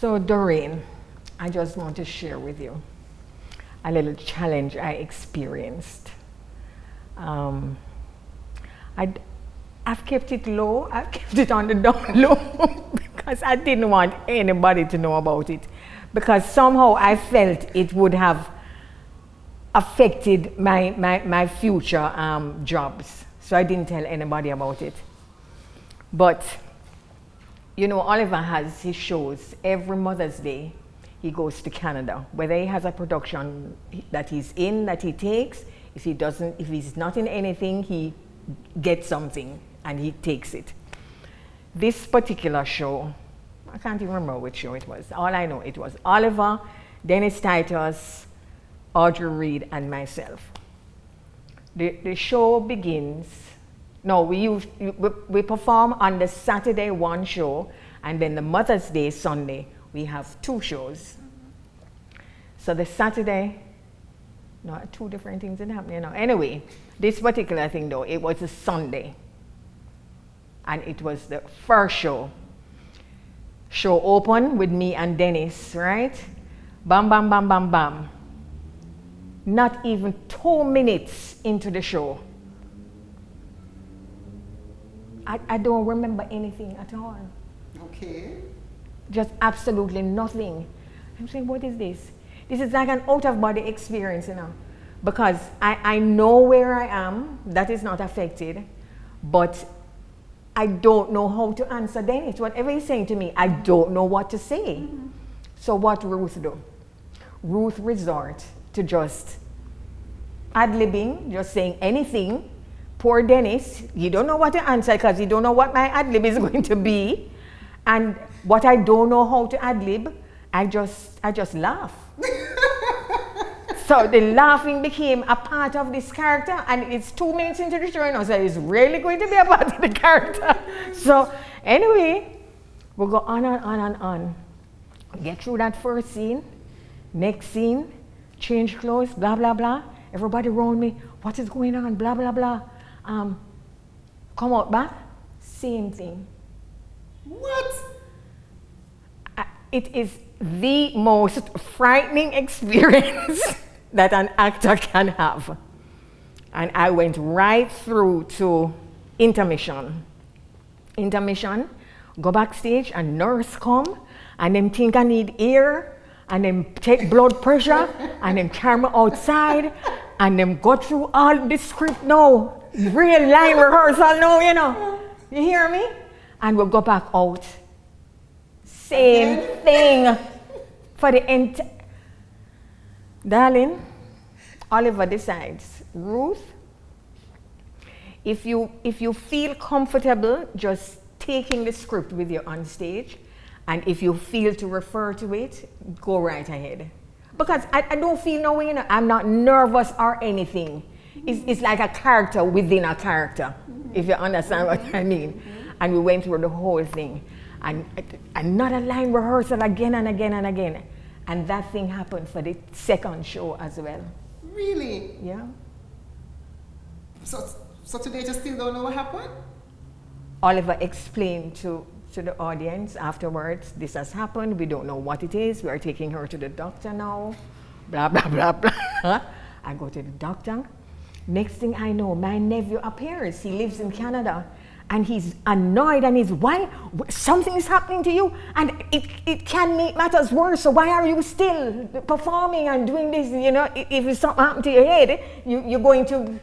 So Doreen, I just want to share with you a little challenge I experienced. Um, I've kept it low, I've kept it on the down low because I didn't want anybody to know about it, because somehow I felt it would have affected my future jobs. So I didn't tell anybody about it. But, you know, Oliver has his shows every Mother's Day. He goes to Canada, whether he has a production that he's in, that he takes. If he's not in anything, he gets something and he takes it. This particular show, I can't even remember which show it was. All I know, it was Oliver, Dennis Titus, Audrey Reed, and myself. The show begins. No, we perform on the Saturday one show, and then the Mother's Day Sunday we have two shows. So the Saturday, no, two different things that happen, you know. Anyway, this particular thing though, it was a Sunday, and it was the first show. Show open with me and Dennis, right? Bam, bam, bam, bam, bam. Not even 2 minutes into the show, I don't remember anything at all. Okay. Just absolutely nothing. I'm saying, what is this? This is like an out-of-body experience, you know, because I know where I am, that is not affected, but I don't know how to answer Dennis. Whatever he's saying to me, I don't know what to say. Mm-hmm. So what Ruth do? Ruth resort to just ad-libbing, just saying anything. Poor Dennis, you don't know what to answer because you don't know what my ad-lib is going to be. And what I don't know how to ad-lib, I just laugh. So the laughing became a part of this character, and it's 2 minutes into the show, and so it's really going to be a part of the character. So anyway, we'll go on and on and on. Get through that first scene, next scene, change clothes, blah, blah, blah. Everybody around me, what is going on, blah, blah, blah. Come out back, same thing. What? It is the most frightening experience that an actor can have. And I went right through to intermission. Intermission, go backstage, and nurse come, and them think I need air, and them take blood pressure, and them carry me outside, and them go through all the script now. Real line rehearsal now, you know. You hear me? And we'll go back out. Same thing for the end. Darling, Oliver decides, Ruth, if you feel comfortable just taking the script with you on stage, and if you feel to refer to it, go right ahead. Because I don't feel no way, you know, I'm not nervous or anything. It's like a character within a character, if you understand what I mean. And we went through the whole thing. And another line rehearsal again and again and again. And that thing happened for the second show as well. Really? Yeah. So today you still don't know what happened? Oliver explained to the audience afterwards, this has happened, we don't know what it is, we are taking her to the doctor now, blah, blah, blah, blah. I go to the doctor. Next thing I know, my nephew appears. He lives in Canada. And he's annoyed, and he's, why? Something is happening to you, and it can make matters worse, so why are you still performing and doing this? You know, if something happened to your head, you're going to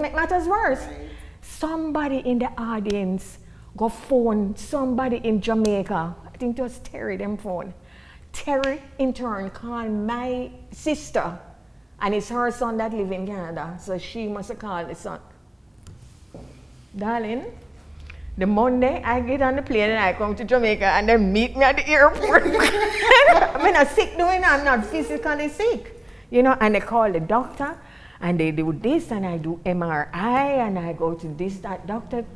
make matters worse. Right. Somebody in the audience go phone somebody in Jamaica. I think it was Terry, them phone. Terry, in turn, called my sister, and it's her son that live in Canada, so she must have called the son. Darling, the Monday I get on the plane and I come to Jamaica, and they meet me at the airport. I'm not sick doing it, I'm not physically sick. You know, and they call the doctor, and they do this, and I do MRI, and I go to that doctor,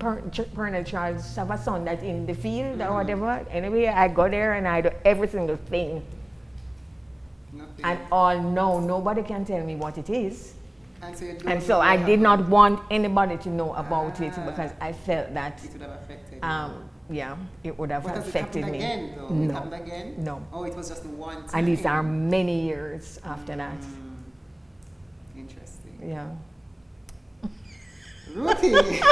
Colonel Charles, have a son that's in the field or whatever. Anyway, I go there and I do every single thing. Nothing. And nobody can tell me what it is. And so I did not want anybody to know about it, because I felt that it would have affected yeah, it would have But has it affected happened me. again, though? No. It happened again? No. Oh, it was just the one time. And these are many years after that. Interesting. Yeah. Ruthie, the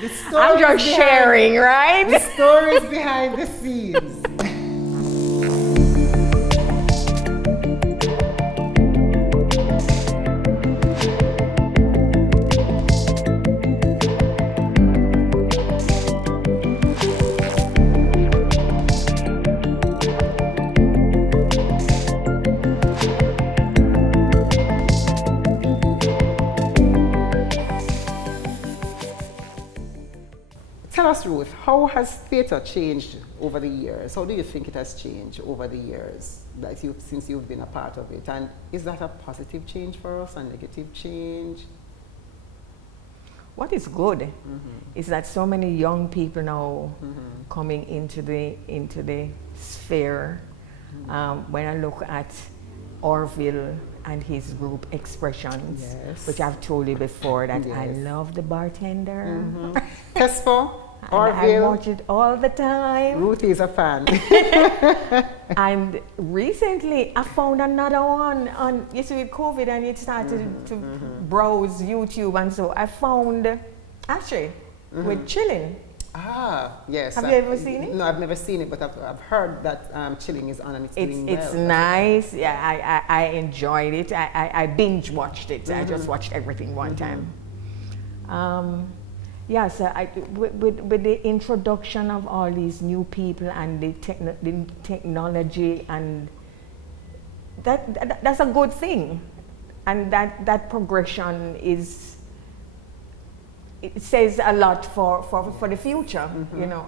I'm stories just sharing, right? The stories behind the scenes. Tell us, Ruth, how has theatre changed over the years? How do you think it has changed over the years since you've been a part of it? And is that a positive change for us, a negative change? What is good is that so many young people now coming into the sphere. When I look at Orville and his group Expressions, Yes. which I've told you before that I Yes. love the bartender. Tespo, And I Orville, watch it all the time. Ruthie is a fan. And recently I found another one on, you see with COVID and it started to browse YouTube, and so I found Ashley with Chilling. Ah, yes. Have you ever seen it? No, I've never seen it, but I've heard that Chilling is on and it's doing well. It's nice. Yeah, I enjoyed it. I binge watched it. I just watched everything one time. Yeah, so with the introduction of all these new people and the technology, and that's a good thing, and that progression it says a lot for the future, you know,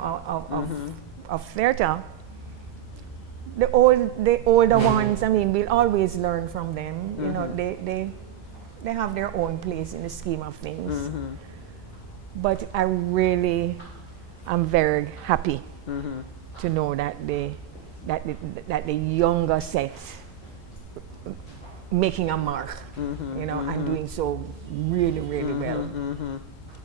of theatre. The older ones, I mean, we'll always learn from them. You know, they have their own place in the scheme of things. But I really am very happy to know that the younger set making a mark, you know, and doing so really, really well.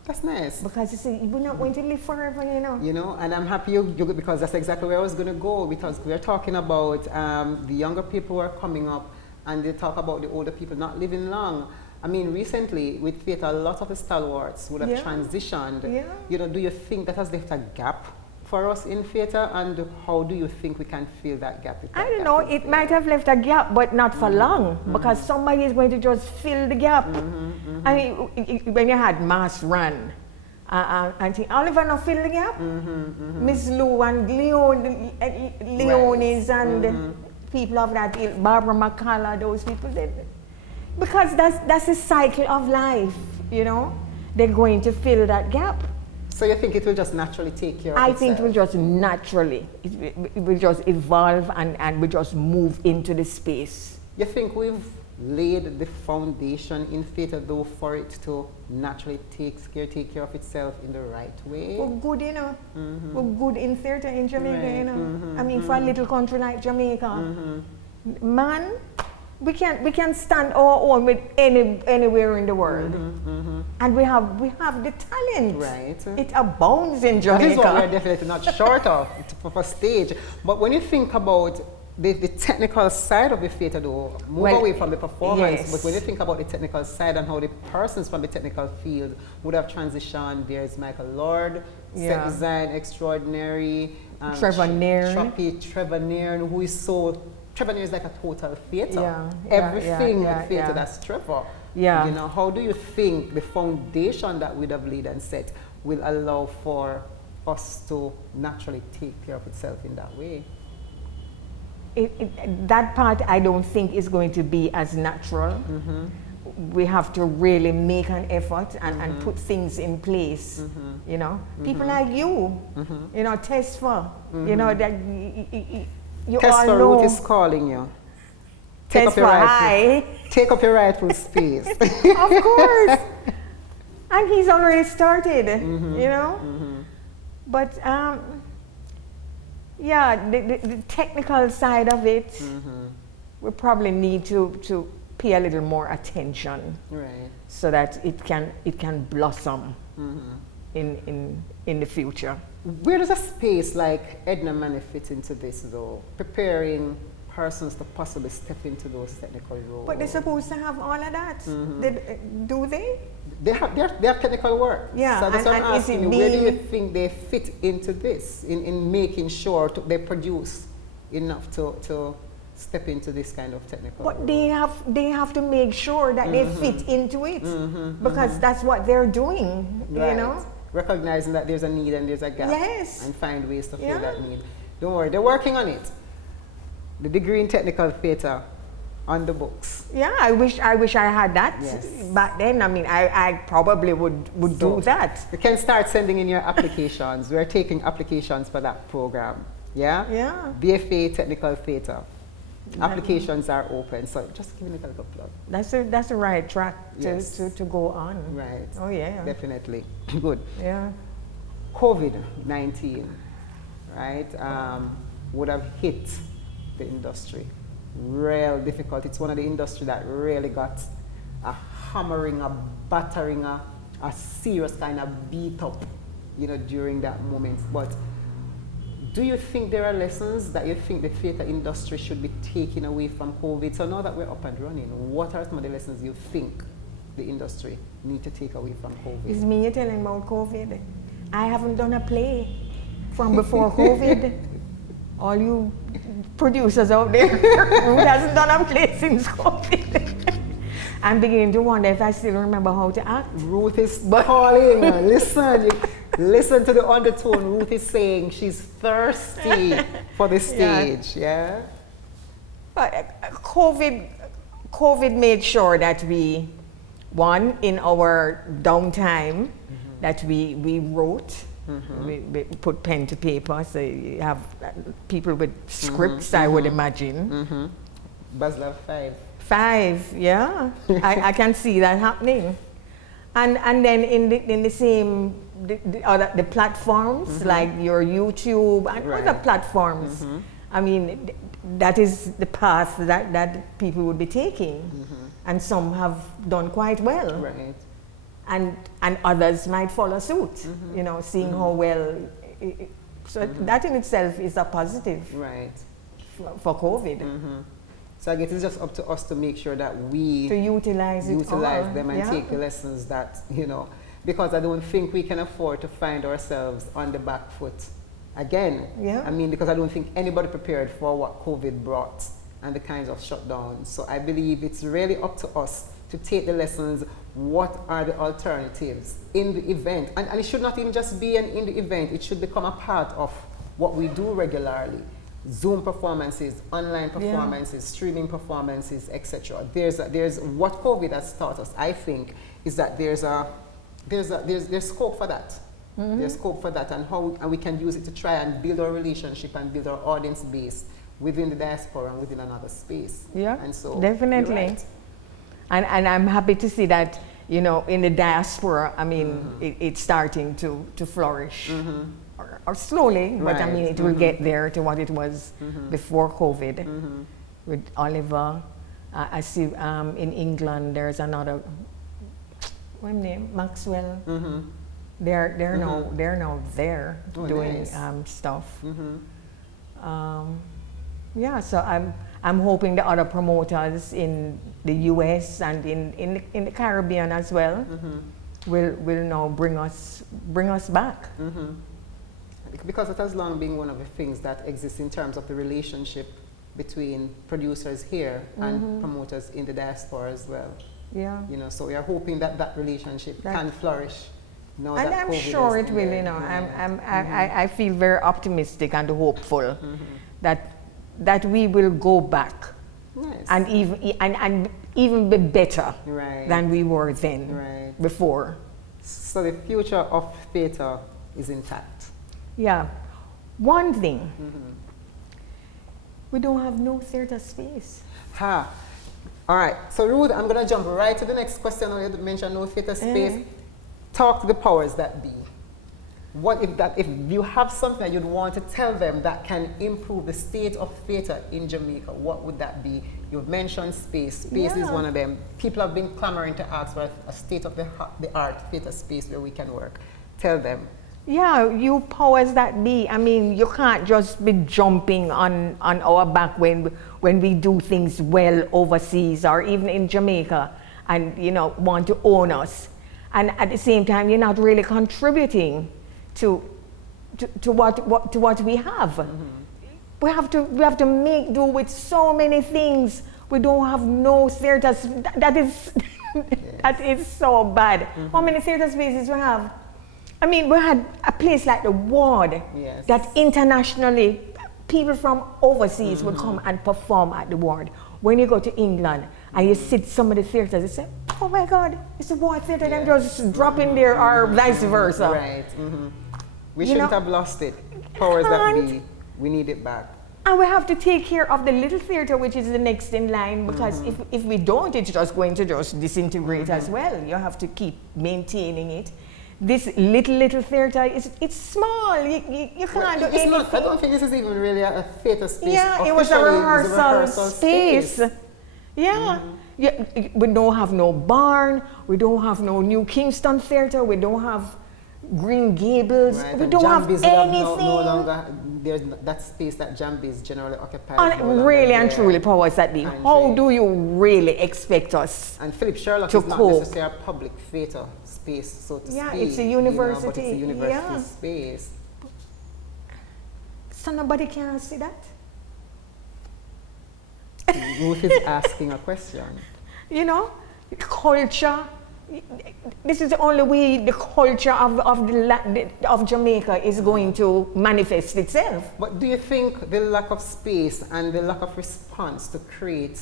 That's nice. Because you see, we're not going to live forever, you know. You know, and I'm happy because that's exactly where I was going to go, because we're talking about the younger people who are coming up, and they talk about the older people not living long. I mean, recently with theatre, a lot of the stalwarts would have transitioned. Yeah. You know, do you think that has left a gap for us in theatre, and how do you think we can fill that gap? I don't know, it might have left a gap, but not for long, because somebody is going to just fill the gap. I mean, when you had Mass Run, I think Oliver not fill the gap. Miss Lou and Leonis and people of that ilk, Barbara McCullough, those people, because that's a cycle of life, you know. They're going to fill that gap. So you think it will just naturally take care of I itself? think it will just naturally, it will just evolve and we just move into the space. You think we've laid the foundation in theatre, though, for it to naturally take care of itself in the right way? We're good, you know. We're good in theatre in Jamaica, you know. I mean, for a little country like Jamaica, man, we can stand our own with anywhere in the world, and we have the talent. Right. It abounds in Jamaica. That is what we're definitely not short of for stage. But when you think about the technical side of the theatre, though, move away from the performance, yes. but when you think about the technical side and how the persons from the technical field would have transitioned, there's Michael Lord, set design extraordinary, Trevor Nairn. Trevor Nairn, who is so... Trevor Nairn is like a total theatre. Everything with theatre, that's Trevor. Yeah. You know, how do you think the foundation that we'd have laid and set will allow for us to naturally take care of itself in that way? That part I don't think is going to be as natural. We have to really make an effort and put things in place. You know, people like you, you know, Tesfa, you know, that you all know. Ruth is calling you. Take up your rightful space. Of course. And he's already started, you know. But yeah, the technical side of it, we probably need to pay a little more attention, right? So that it can blossom in the future. Where does a space like Edna Manny fit into this, though? Preparing persons to possibly step into those technical roles. But they're supposed to have all of that. Do they? They have technical work. Yeah, So that's what I'm and is asking it you. Where do you think they fit into this in making sure they produce enough to step into this kind of technical But role? they have to make sure that they fit into it because that's what they're doing. Right. You know. Recognizing that there's a need and there's a gap. Yes. And find ways to fill that need. Don't worry, they're working on it. The degree in technical theatre on the books. Yeah, I wish I had that Yes. back then. I mean, I probably would So, do that. You can start sending in your applications. We're taking applications for that program. Yeah? Yeah. BFA Technical Theatre. Applications are open. So just giving it a little plug. That's the right track Yes. to go on. Right. Oh yeah. Definitely. Good. Yeah. COVID-19, right, would have hit the industry. Real difficult. It's one of the industry that really got a hammering, a battering, a serious kind of beat up, during that moment. But do you think there are lessons that you think the theatre industry should be taking away from COVID? So now that we're up and running, what are some of the lessons you think the industry need to take away from COVID? It's me you're telling about COVID. I haven't done a play from before COVID. All you producers out there who hasn't done a play since COVID. I'm beginning to wonder if I still remember how to act. Ruth is calling. Listen to the undertone. Ruth is saying she's thirsty for the stage. Yeah. But COVID made sure that we, one, in our downtime, that we wrote. We put pen to paper, so you have people with scripts, I would imagine. Basler 5. 5, yeah. I can see that happening. And then in the same, the platforms, like your YouTube and other platforms, I mean, that is the path that people would be taking. And some have done quite well. Right. And others might follow suit, seeing how well. So that in itself is a positive, right, for COVID. So I guess it's just up to us to make sure that we to utilize them and take the lessons that, because I don't think we can afford to find ourselves on the back foot again. Yeah. I mean, because I don't think anybody prepared for what COVID brought and the kinds of shutdowns. So I believe it's really up to us to take the lessons. What are the alternatives in the event? And it should not even just be in the event, it should become a part of what we do regularly. Zoom performances, online performances, streaming performances, etc. There's what COVID has taught us, I think, is that there's scope for that. There's scope for that, and we can use it to try and build our relationship and build our audience base within the diaspora and within another space. Yeah, and so definitely. You're right. And I'm happy to see that, in the diaspora, I mean, it's starting to flourish. Or slowly, but I mean, it will get there to what it was before COVID. With Oliver, I see in England there's another, what's his name? Maxwell. They're now there doing nice. Stuff. Yeah, so I'm hoping the other promoters in the US and in the Caribbean as well will now bring us back. Because it has long been one of the things that exists in terms of the relationship between producers here and promoters in the diaspora as well. Yeah. So we are hoping that relationship can flourish. Now And that I'm COVID sure is it will, there. I feel very optimistic and hopeful that we will go back Nice. and even be better Right. than we were then Right. before. So the future of theatre is intact. Yeah. One thing, we don't have no theatre space. Ha. All right. So Ruth, I'm going to jump right to the next question. You mentioned no theatre space. Talk to the powers that be. What if you have something that you'd want to tell them that can improve the state of theatre in Jamaica, what would that be? You've mentioned space. Space is one of them. People have been clamoring to ask for a state of the art theatre space where we can work. Tell them. Yeah, you powers that be. I mean, you can't just be jumping on our back when we do things well overseas or even in Jamaica and, you know, want to own us. And at the same time, you're not really contributing to what we have. We have to make do with so many things. We don't have no theaters. That is that is so bad. How many theater spaces we have? I mean, we had a place like the Ward that internationally people from overseas would come and perform at the Ward. When you go to England and you sit some of the theaters, you say, oh my God, it's the Ward Theatre, them just drop in there or vice versa. Right. We shouldn't have lost it. Powers that be, we need it back. And we have to take care of the little theatre, which is the next in line, because if we don't, it's just going to just disintegrate as well. You have to keep maintaining it. This little theatre, it's small. You can't do anything. I don't think this is even really a theatre space. Yeah, it was a rehearsal space. Yeah. We don't have no barn. We don't have no New Kingston Theatre. We don't have Green Gables. Right, we don't have anything. No longer, there's that space that Jambies generally occupies. Really and truly, powers that be. How do you really expect us And Philip Sherlock to is not cope? necessarily a public theatre space, so to speak. Yeah, it's a university. But it's a university space. So nobody can see that? Ruth is asking a question. You know, culture. This is the only way the culture of Jamaica is going to manifest itself. But do you think the lack of space and the lack of response to create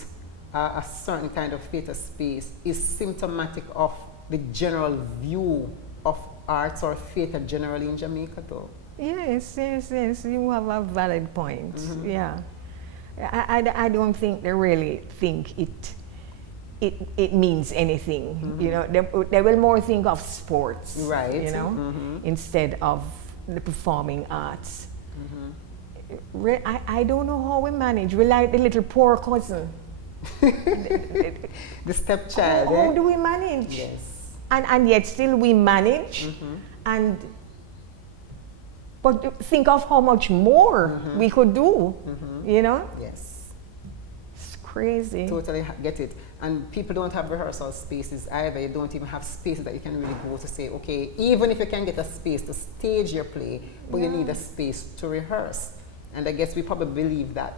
a certain kind of theatre space is symptomatic of the general view of arts or theatre generally in Jamaica, though? Yes. You have a valid point. Yeah. I don't think they really think it means anything. You know, they will more think of sports, right? You know, instead of the performing arts. I don't know how we manage. We like the little poor cousin. The stepchild. How do we manage? Yes. And yet still we manage. But think of how much more we could do. You know? Yes. It's crazy. Totally get it. And people don't have rehearsal spaces either. You don't even have spaces that you can really go to say, okay, even if you can get a space to stage your play, but you need a space to rehearse. And I guess we probably believe that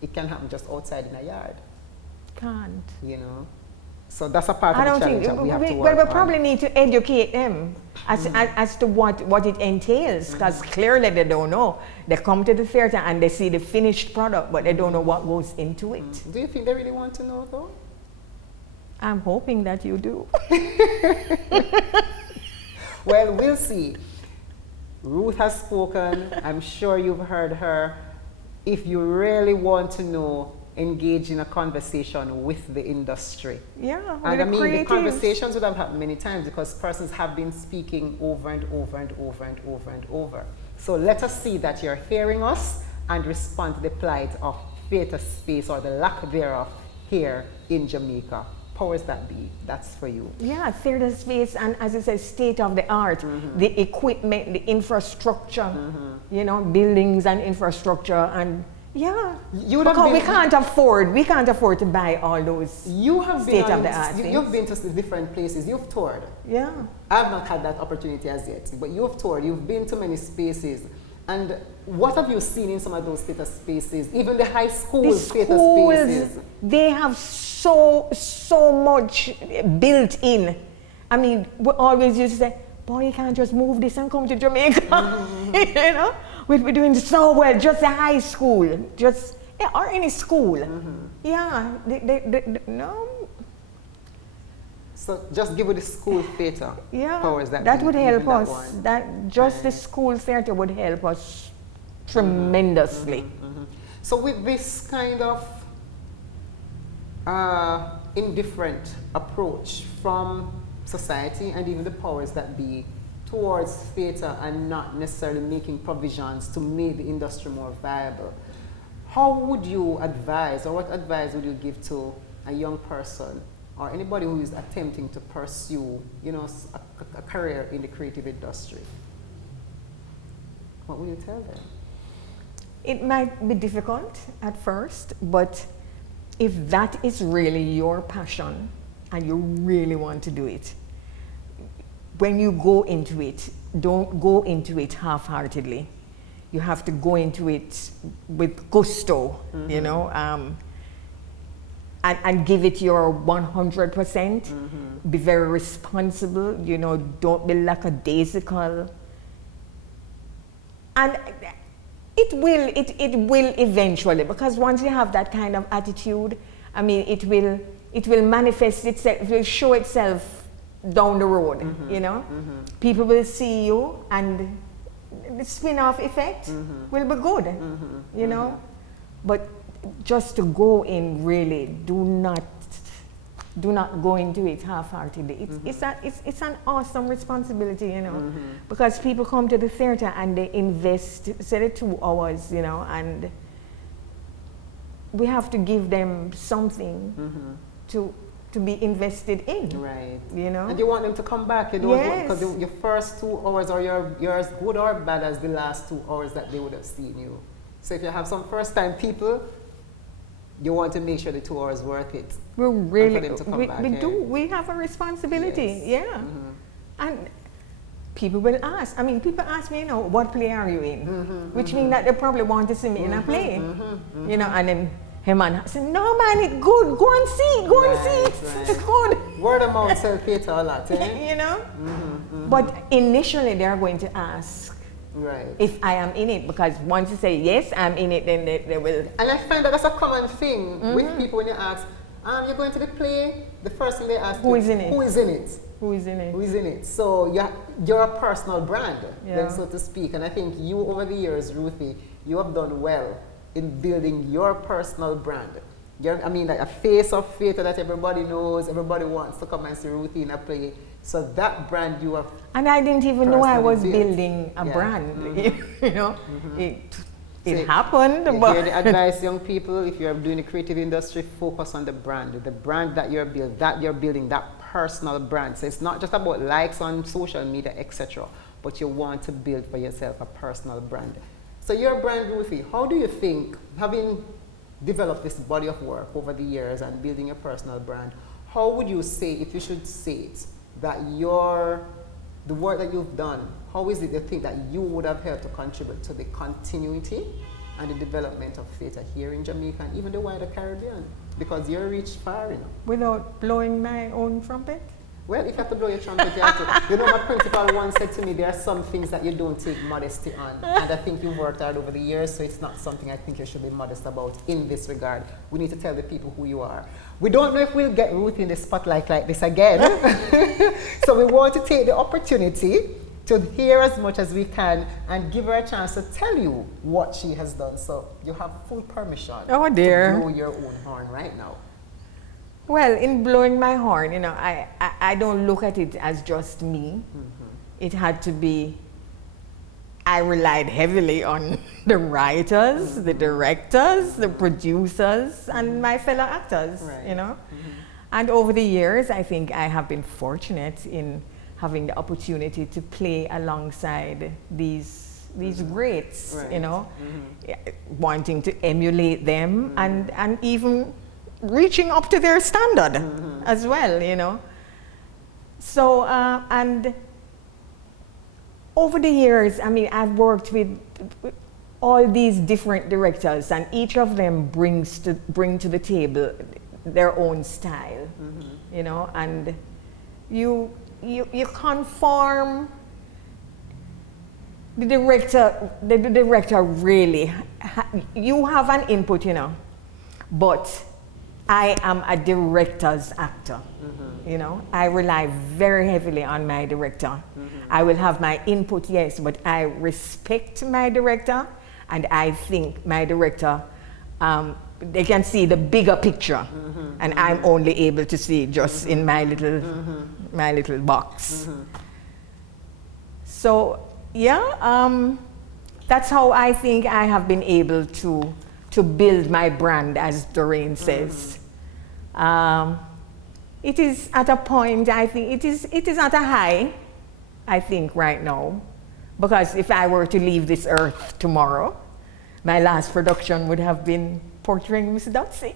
it can happen just outside in a yard. Can't. You know? So that's a part of the challenge that we have to work Well, we on. probably need to educate them as to what it entails, because clearly they don't know. They come to the theatre and they see the finished product, but they don't know what goes into it. Do you think they really want to know, though? I'm hoping that you do. Well, we'll see. Ruth has spoken. I'm sure you've heard her. If you really want to know, engage in a conversation with the industry. Yeah, and I mean, the creatives. conversations would have happened many times because persons have been speaking over and over and over and over and over. So let us see that you're hearing us and respond to the plight of theatre space or the lack thereof here in Jamaica. Powers that be, that's for you. Yeah, theatre space, and as I said, state of the art, the equipment, the infrastructure, you know, buildings and infrastructure, and yeah, because we can't afford to buy all those state of the art things. You've been to different places, you've toured. Yeah. I've not had that opportunity as yet, but you've toured, you've been to many spaces. And what have you seen in some of those theatre spaces, even the high school theatre spaces? They have so much built in. I mean, we always used to say, boy, you can't just move this and come to Jamaica. You know? We're doing so well, just a high school, or any school. Yeah, no. So just give it the school theatre powers that would help us. The school theatre would help us tremendously. So with this kind of indifferent approach from society and even the powers that be towards theatre and not necessarily making provisions to make the industry more viable, how would you advise, or what advice would you give to a young person or anybody who is attempting to pursue, you know, a career in the creative industry? What will you tell them? It might be difficult at first, but if that is really your passion and you really want to do it, when you go into it, don't go into it half-heartedly. You have to go into it with gusto, you know, and give it your 100%. Be very responsible, you know, don't be lackadaisical. And it will eventually, because once you have that kind of attitude, I mean, it will manifest itself, it will show itself down the road, you know. People will see you and the spin-off effect will be good, you know. But just to go in really, do not go into it half-heartedly. It's an awesome responsibility, you know, because people come to the theater and they invest, say, 2 hours, you know, and we have to give them something to be invested in. Right. You know? And you want them to come back. You don't want, because your first 2 hours are you're as good or bad as the last 2 hours that they would have seen you. So if you have some first-time people, you want to make sure the 2 hours worth it. We really, we do. We have a responsibility, yeah. And people will ask. I mean, people ask me, you know, what play are you in? Which means that they probably want to see me in a play. You know, and then him and say, no man, it's good. Go and see. Go and see it. It's good. Word of mouth sell theater a lot, eh? You know. But initially, they are going to ask. Right. If I am in it, because once you say yes, I'm in it, then they will. And I find that that's a common thing with people when you ask, you're going to the play, the first thing they ask who is in it? Who is in it? Who is in it? Who is in it? So you're a personal brand, then, so to speak. And I think you, over the years, Ruthie, you have done well in building your personal brand. I mean, like a face of theater that everybody knows, everybody wants to come and see Ruthie in a play. So that brand you have. And I didn't even know I was building a brand. You know, it happened. But here the advice, young people, if you're doing the creative industry, focus on the brand that you're building, that personal brand. So it's not just about likes on social media, etc., but you want to build for yourself a personal brand. So your brand, Ruthie, how do you think, having developed this body of work over the years and building a personal brand, how would you say, if you should say it, that the work that you've done, how is it you think that you would have helped to contribute to the continuity and the development of theater here in Jamaica and even the wider Caribbean? Because you're reached far, you know. Without blowing my own trumpet? Well, if you have to blow your trumpet, you have to. You know, my principal once said to me, there are some things that you don't take modesty on. And I think you've worked hard over the years, so it's not something I think you should be modest about in this regard. We need to tell the people who you are. We don't know if we'll get Ruth in the spotlight like this again. So we want to take the opportunity to hear as much as we can and give her a chance to tell you what she has done. So you have full permission to blow your own horn right now. Well, in blowing my horn, you know, I don't look at it as just me. It had to be, I relied heavily on the writers, the directors, the producers, and my fellow actors, you know. And over the years, I think I have been fortunate in having the opportunity to play alongside these greats, you know, wanting to emulate them and even reaching up to their standard as well, you know. So, and over the years, I mean, I've worked with all these different directors, and each of them bring to the table their own style, you know, and you conform. The director really, you have an input, you know, but I am a director's actor, you know. I rely very heavily on my director. I will have my input, yes, but I respect my director, and I think my director, they can see the bigger picture, and I'm only able to see just in my little box. So, yeah, that's how I think I have been able to build my brand, as Doreen says. It is at a point, I think, it is at a high, I think, right now. Because if I were to leave this earth tomorrow, my last production would have been portraying Miss Dotsy.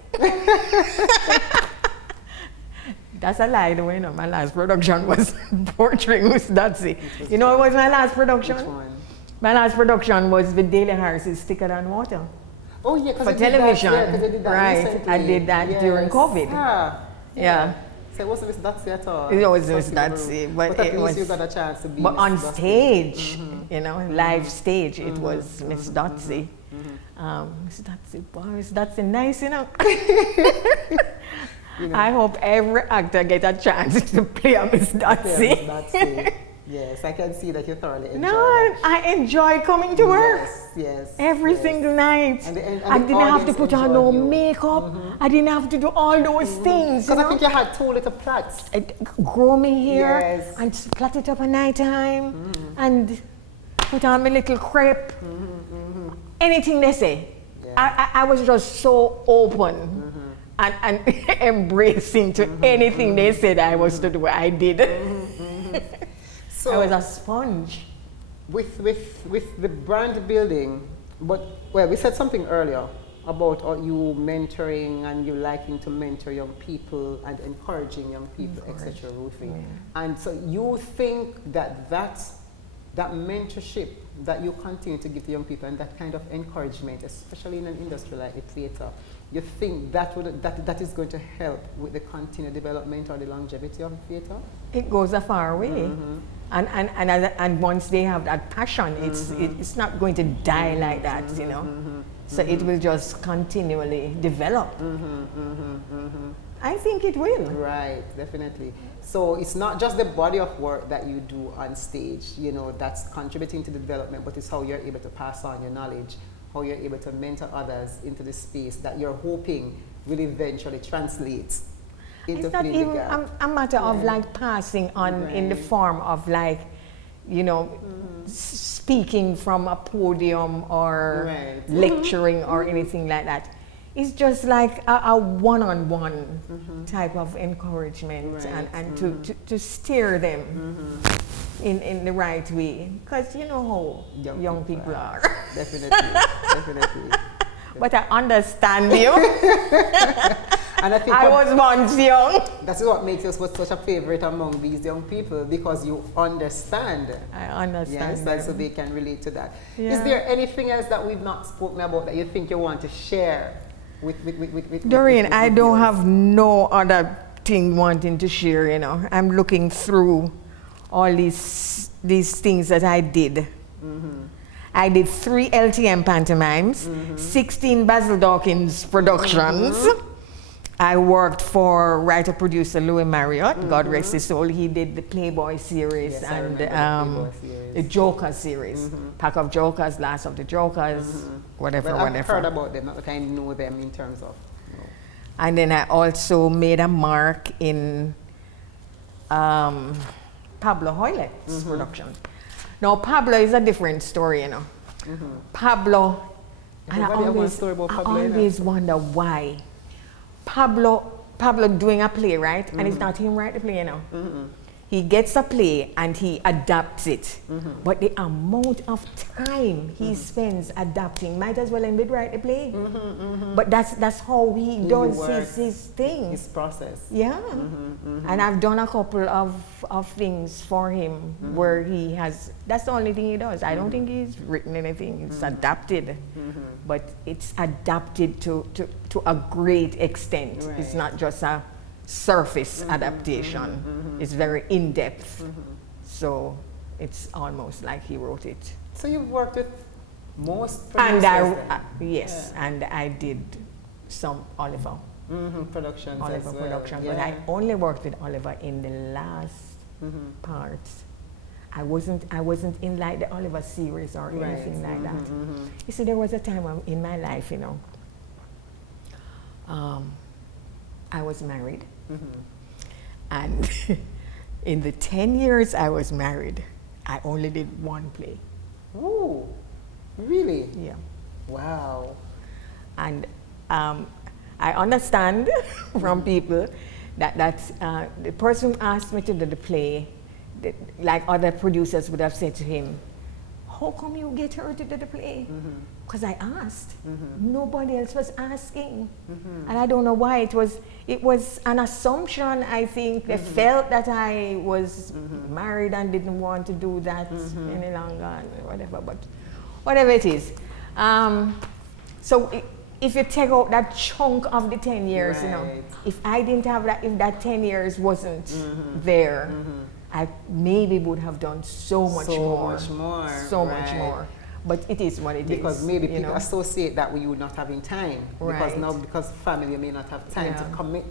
That's a lie, though, you know. My last production was portraying Miss Dotsy. You know what was my last production? Which one? My last production was with Daily Harris's Thicker Than Water. Oh yeah, for television. They did that right. recently. I did that during COVID. Yeah. So it wasn't Miss Dotsy at all. It wasn't Miss Dotsy, but at it least was. you got a chance to be. But Miss on Dotsy. stage, you know, live stage, it was Miss Dotsy. Miss Dotsy, boy, Miss Dotsy, nice, you know. I hope every actor get a chance to play a Miss Dotsy. Yes, I can see that you thoroughly enjoy I enjoy coming to work. Yes. Every single night. And I didn't have to put on no makeup. I didn't have to do all those things. Because I think you had 2 little plaits. Grow me hair and plait it up at night time and put on my little crepe. Anything they say. I was just so open. And embracing to anything they said I was to do, I did. So I was a sponge. With the brand building, we said something earlier about you mentoring and you liking to mentor young people and encouraging young people, etc. And so you think that mentorship that you continue to give to young people and that kind of encouragement, especially in an industry like the theatre, you think that is going to help with the continued development or the longevity of the theatre? It goes a far way. And once they have that passion, it's not going to die like that, you know. So it will just continually develop. I think it will. Right, definitely. So it's not just the body of work that you do on stage, you know, that's contributing to the development, but it's how you're able to pass on your knowledge, how you're able to mentor others into the space that you're hoping will eventually translate into it's not even a matter of like passing on in the form of like, you know, speaking from a podium or lecturing or anything like that. It's just like a one-on-one type of encouragement and to steer them in the right way. Because you know how young people are. Definitely. But I understand you. And I think I was once young. That's what makes us such a favorite among these young people, because you understand. I understand. Yes, and so they can relate to that. Yeah. Is there anything else that we've not spoken about that you think you want to share with Doreen, I don't have no other thing wanting to share, you know. I'm looking through all these things that I did. I did 3 LTM pantomimes, 16 Basil Dawkins productions. I worked for writer-producer Louis Marriott, God rest his soul. He did the Playboy series and the Joker series. Pack of Jokers, Last of the Jokers, whatever. I've heard about them, not that I know them in terms of. And then I also made a mark in Pablo Hoylett's production. Now, Pablo is a different story, you know. Pablo, and I always wonder why. Pablo doing a play, right? And it's not him write the play, you know. He gets a play and he adapts it. But the amount of time he spends adapting, might as well him did write the play. But that's how he does his thing. His process. Yeah. And I've done a couple of things for him where he has, that's the only thing he does. I don't think he's written anything. It's adapted. But it's adapted to a great extent. It's not just a surface adaptation. It's very in-depth. So it's almost like he wrote it. So you've worked with most producers? Yes, and I did some Oliver. Productions Oliver as well. productions, but I only worked with Oliver in the last part. I wasn't in like the Oliver series or anything like that. You see, there was a time in my life, you know, I was married. And in the 10 years I was married, I only did 1 play. Ooh, really? Yeah. Wow. And I understand from people that the person who asked me to do the play, like other producers would have said to him, how come you get her to do the play? Because I asked. Nobody else was asking. And I don't know why. It was an assumption, I think. They felt that I was married and didn't want to do that any longer, and whatever. But whatever it is. So if you take out that chunk of the 10 years, you know, if I didn't have that, if that 10 years wasn't there, I maybe would have done so much more. So much more. But it is what it is. Because maybe people associate that with you not having time. Because now, because family may not have time to commit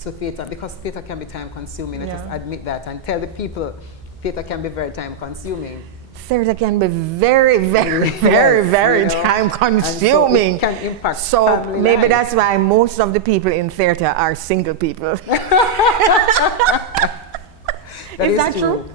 to theatre. Because theatre can be time consuming. Let's just admit that and tell the people theatre can be very time consuming. Theatre can be very, very, very time consuming. So it can impact so maybe life. that's why most of the people in theatre are single people. Is that true?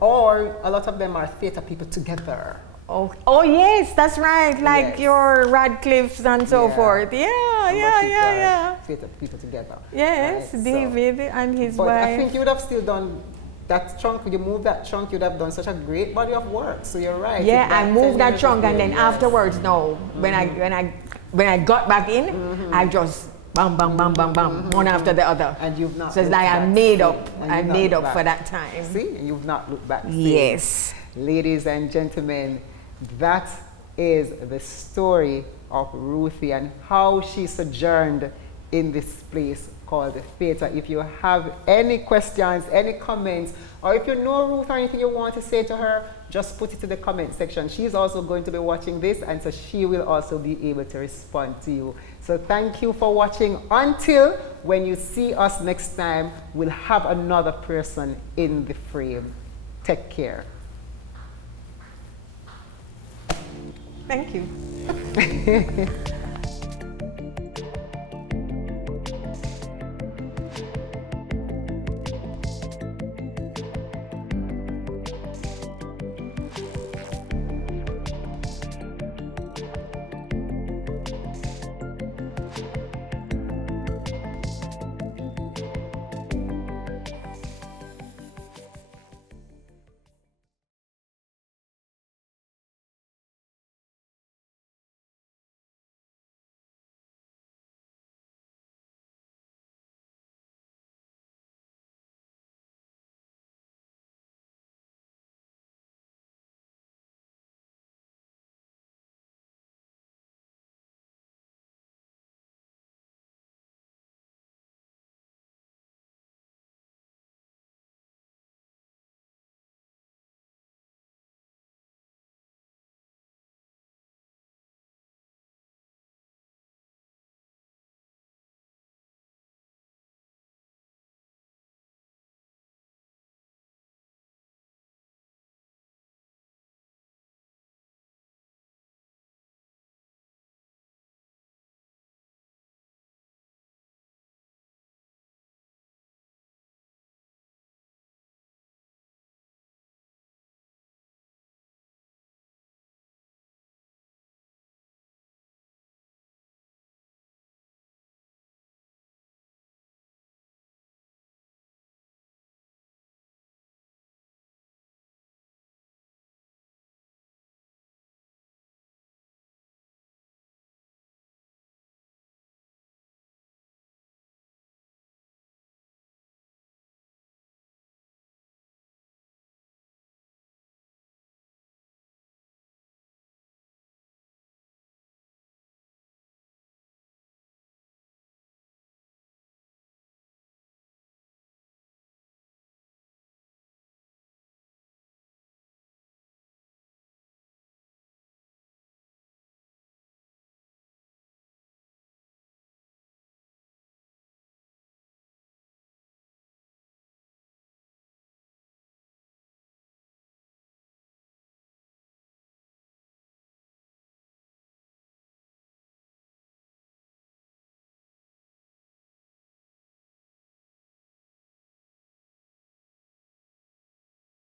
Or a lot of them are theatre people together. Oh yes, that's right. Like your Radcliffes and so forth. Yeah. Theatre people together. Yes, right, David and his wife. But I think you would have still done that chunk. You move that chunk, you'd have done such a great body of work. So you're right. Yeah, I moved that chunk, and then afterwards, when I got back in, I just bam, bam, bam, bam, bam, one after the other. And you've not. So it's like I made up for that time. See, you've not looked back. Yes. Ladies and gentlemen, that is the story of Ruthie and how she sojourned in this place called the theatre. If you have any questions, any comments, or if you know Ruth or anything you want to say to her, just put it in the comment section. She's also going to be watching this, and so she will also be able to respond to you. So thank you for watching. Until when you see us next time, we'll have another person in the frame. Take care. Thank you.